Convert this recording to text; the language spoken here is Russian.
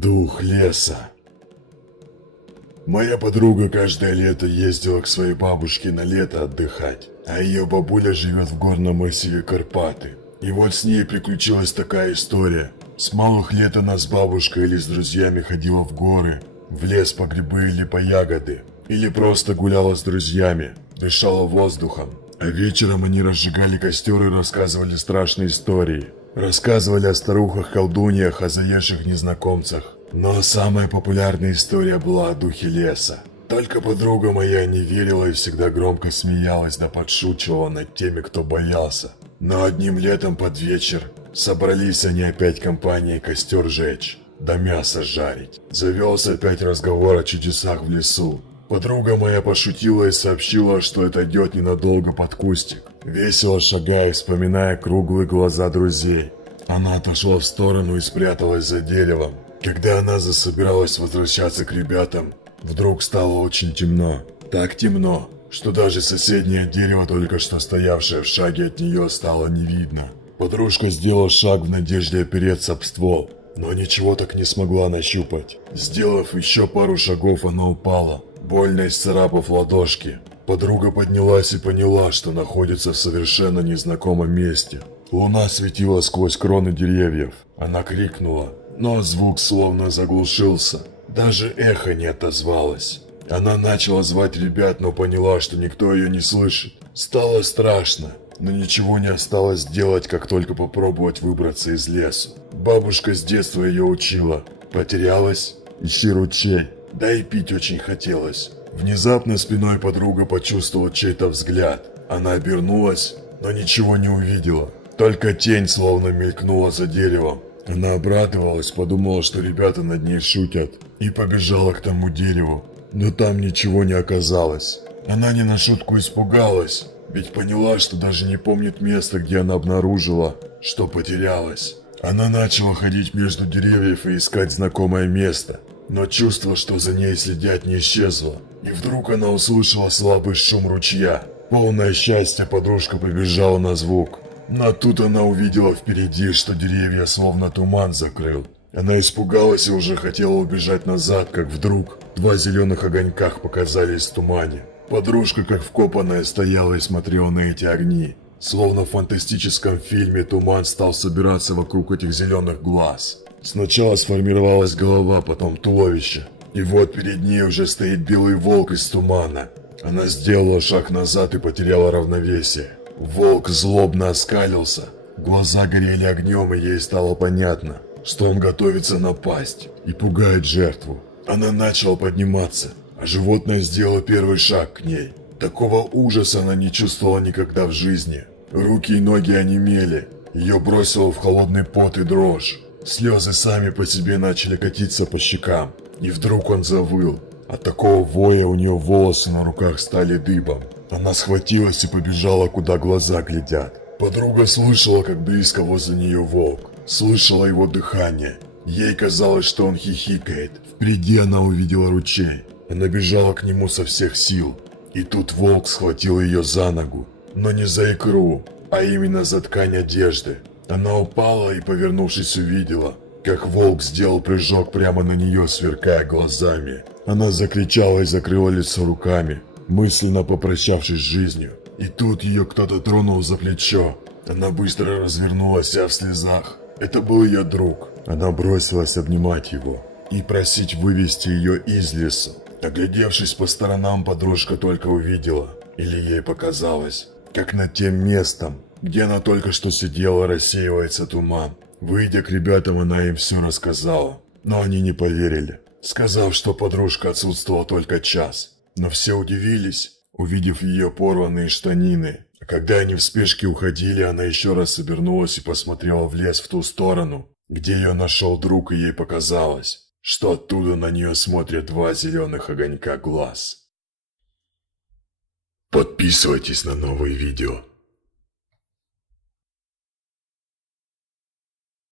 Дух леса. Моя подруга каждое лето ездила к своей бабушке на лето отдыхать, а ее бабуля живет в горном массиве Карпаты. И вот с ней приключилась такая история. С малых лет она с бабушкой или с друзьями ходила в горы, в лес по грибы или по ягоды, или просто гуляла с друзьями, дышала воздухом. А вечером они разжигали костер и рассказывали страшные истории. Рассказывали о старухах-колдуньях, о заезжих незнакомцах. Но самая популярная история была о духе леса. Только подруга моя не верила и всегда громко смеялась да подшучивала над теми, кто боялся. Но одним летом под вечер собрались они опять компанией костер жечь, да мясо жарить. Завелся опять разговор о чудесах в лесу. Подруга моя пошутила и сообщила, что это идет ненадолго под кустик. Весело шагая, вспоминая круглые глаза друзей. Она отошла в сторону и спряталась за деревом. Когда она засобиралась возвращаться к ребятам, вдруг стало очень темно. Так темно, что даже соседнее дерево, только что стоявшее в шаге от нее, стало не видно. Подружка сделала шаг в надежде опереться об ствол, но ничего так не смогла нащупать. Сделав еще пару шагов, она упала, больно исцарапав ладошки. Подруга поднялась и поняла, что находится в совершенно незнакомом месте. Луна светила сквозь кроны деревьев. Она крикнула, но звук словно заглушился. Даже эхо не отозвалось. Она начала звать ребят, но поняла, что никто ее не слышит. Стало страшно, но ничего не осталось делать, как только попробовать выбраться из лесу. Бабушка с детства ее учила. Потерялась? Ищи ручей. Да и пить очень хотелось. Внезапно спиной подруга почувствовала чей-то взгляд. Она обернулась, но ничего не увидела. Только тень словно мелькнула за деревом. Она обрадовалась, подумала, что ребята над ней шутят, и побежала к тому дереву. Но там ничего не оказалось. Она не на шутку испугалась, ведь поняла, что даже не помнит места, где она обнаружила, что потерялась. Она начала ходить между деревьев и искать знакомое место, но чувство, что за ней следят, не исчезло. И вдруг она услышала слабый шум ручья. Полное счастье, подружка побежала на звук. Но тут она увидела впереди, что деревья словно туман закрыл. Она испугалась и уже хотела убежать назад, как вдруг два зеленых огонька показались в тумане. Подружка, как вкопанная, стояла и смотрела на эти огни. Словно в фантастическом фильме туман стал собираться вокруг этих зеленых глаз. Сначала сформировалась голова, потом туловище. И вот перед ней уже стоит белый волк из тумана. Она сделала шаг назад и потеряла равновесие. Волк злобно оскалился. Глаза горели огнем, и ей стало понятно, что он готовится напасть и пугает жертву. Она начала подниматься, а животное сделало первый шаг к ней. Такого ужаса она не чувствовала никогда в жизни. Руки и ноги онемели, ее бросило в холодный пот и дрожь. Слезы сами по себе начали катиться по щекам. И вдруг он завыл. От такого воя у нее волосы на руках стали дыбом. Она схватилась и побежала, куда глаза глядят. Подруга слышала, как близко возле нее волк. Слышала его дыхание. Ей казалось, что он хихикает. Впереди она увидела ручей. Она бежала к нему со всех сил. И тут волк схватил ее за ногу. Но не за икру, а именно за ткань одежды. Она упала и, повернувшись, увидела, как волк сделал прыжок прямо на нее, сверкая глазами. Она закричала и закрыла лицо руками, мысленно попрощавшись с жизнью. И тут ее кто-то тронул за плечо. Она быстро развернулась, вся в слезах. Это был ее друг. Она бросилась обнимать его и просить вывести ее из леса. Оглядевшись по сторонам, подружка только увидела, или ей показалось, как над тем местом, где она только что сидела, рассеивается туман. Выйдя к ребятам, она им все рассказала, но они не поверили, сказав, что подружка отсутствовала только час. Но все удивились, увидев ее порванные штанины. А когда они в спешке уходили, она еще раз обернулась и посмотрела в лес в ту сторону, где ее нашел друг, и ей показалось, что оттуда на нее смотрят два зеленых огонька глаз. Подписывайтесь на новые видео.